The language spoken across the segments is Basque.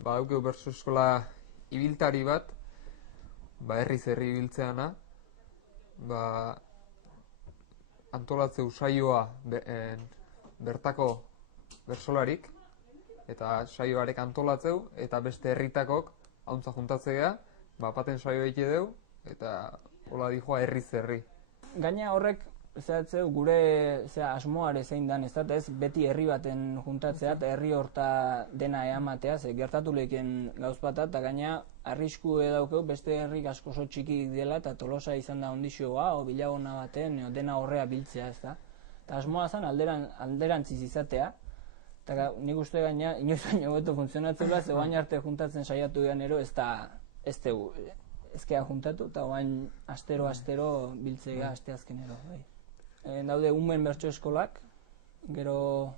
Badaukeu bertso eskola ibiltari bat, herriz herri ibiltzeana, antolatzeu saioa bertako bertsolarik, eta saioarek antolatzeu, eta beste herritakok hauntza juntatzea, baten saioa ite deu, eta hola dijoa herriz herri. Gaina horrek, gure asmoare zein dan, ez beti herri baten juntatzea, eta herri horta dena eamatea, gertatu leheken gauz bat, eta gaina arrisku daukeu beste herrik asko oso txiki dela, eta Tolosa izan da ondizioa, o bilagona baten, dena horrea biltzea, ez da. Eta asmoa zen alderantziz izatea, eta nik uste gaina, inoiz baino beto funtzionatzen da, ze oain arte juntatzen saiatu egan ero, ezkea juntatu, eta oain astero biltzea asteazkenero. Daude umen bertso eskolak, gero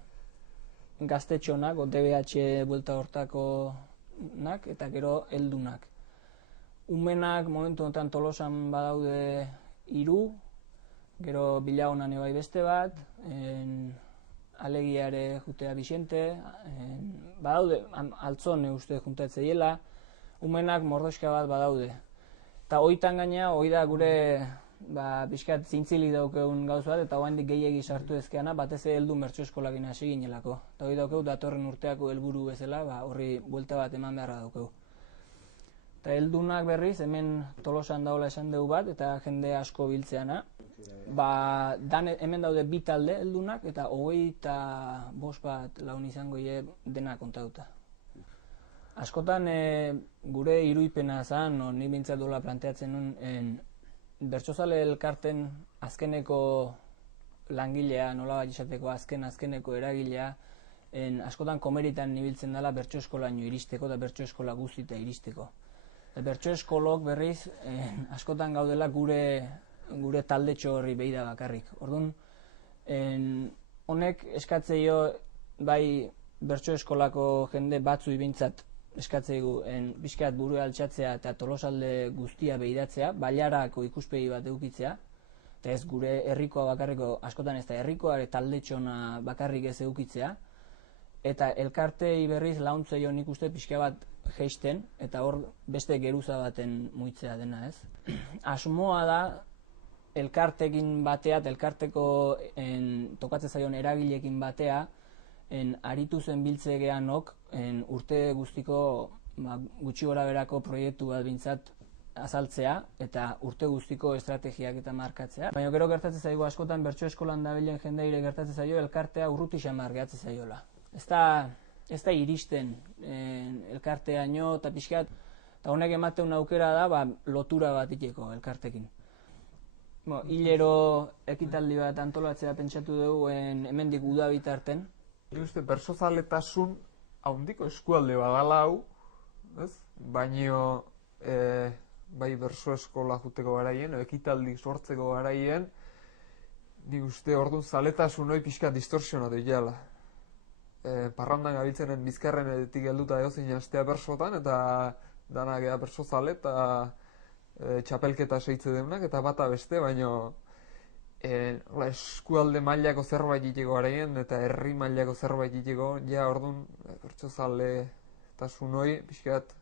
gaztetxonak, DBH buelta hortakonak, eta gero heldunak. Umenak momentu honetan Tolosan badaude 3, gero Bilagonan bai beste bat, Alegiare jutea Bixente, badaude Altzon uste juntatzeiela, umenak Mordoxka bat badaude. Eta hoitan gaina, hoi da gure bizkat zintzili daukeun gauz bat, eta oaindik gehiegi sartu ezkeana, batez heldu bertso eskolak hasi ginelako. Eta hoi daukeu datorren urteako helburu bezala, horri buelta bat eman beharra daukeu. Eta heldunak berriz, hemen Tolosan daula esan dugu bat, eta jende asko biltzeana. Hemen daude 2 talde heldunak, eta 25 bat laun izango dena kontatuta. Askotan gure iruipena zen, nik bintzat dola planteatzen nuen, bertsozale elkarten azkeneko langilea, nola bat izateko azkeneko eragilea, askotan komeritan nibiltzen dela bertso eskolaino iristeko eta bertso eskola guztita iristeko. Bertso eskolok berriz askotan gaudela gure taldetxo horri behi da bakarrik. Orduan, honek eskatzeio bai bertso eskolako jende batzu ibintzat eskatzeigu bizkat buru altxatzea eta Tolosalde guztia behiratzea, bailarako ikuspegi bat eukitzea, eta ez gure herrikoa bakarriko, askotan ez da herrikoa taldetxona bakarrik ez eukitzea, eta elkartei berriz launtzeio nik uste pixka bat geisten, eta hor beste geruza baten muitzea dena, ez? Asmoa da elkartekin batea, elkarteko tokatzen zaion eragilekin batea, aritu zen biltze geanok urte guztiko gutxi gora berako proiektu bat bintzat azaltzea eta urte guztiko estrategiak eta markatzea. Baina gero gertatzen zaigu askotan bertso eskolan dabilen jendeire gertatzen zaio elkartea urruti xamar gehatzen zaiola. Ez da iristen elkarteaino eta pixkat, eta honek ematen aukera da lotura bat iteko elkartekin. Hilero ekitaldi bat antolatzea pentsatu dugu hemendik uda bitarten. Nik uste bertsozaletasun handiko eskualde badala hau, baino bai bertso eskola juteko garaien, ekitaldi sortzeko garaien, nik uste orduan zaletasun hori pixka distorsionatu jala. Parrandan gabiltzenen bizkarren edetik helduta eozin astea bertsotan, eta dana gea bertsozale eta txapelketa seitze deunak, eta bata beste, baino eskualde mailako zerbait iteko garaien eta herri mailako zerbait iteko, ja orduan bertsozale eta sunoi pixkat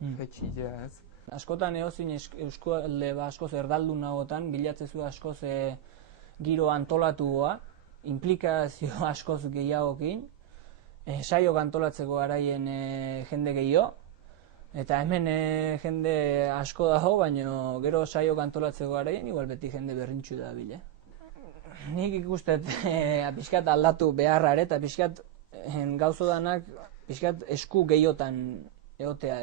jetxilea, ez? Askotan eozin eskualde askoz erdaldun nagotan, bilatzezu askoz giro antolatugoa, implikazio askoz gehiagokin, saiok antolatzeko garaien jende gehiago, eta hemen jende asko dago, baina gero saiok antolatzeko garaien, igual beti jende berrintxu da bile. Nik ikustet pixkat aldatu beharra ere, eta pixkat gauzodanak pixkat esku gehiotan egotea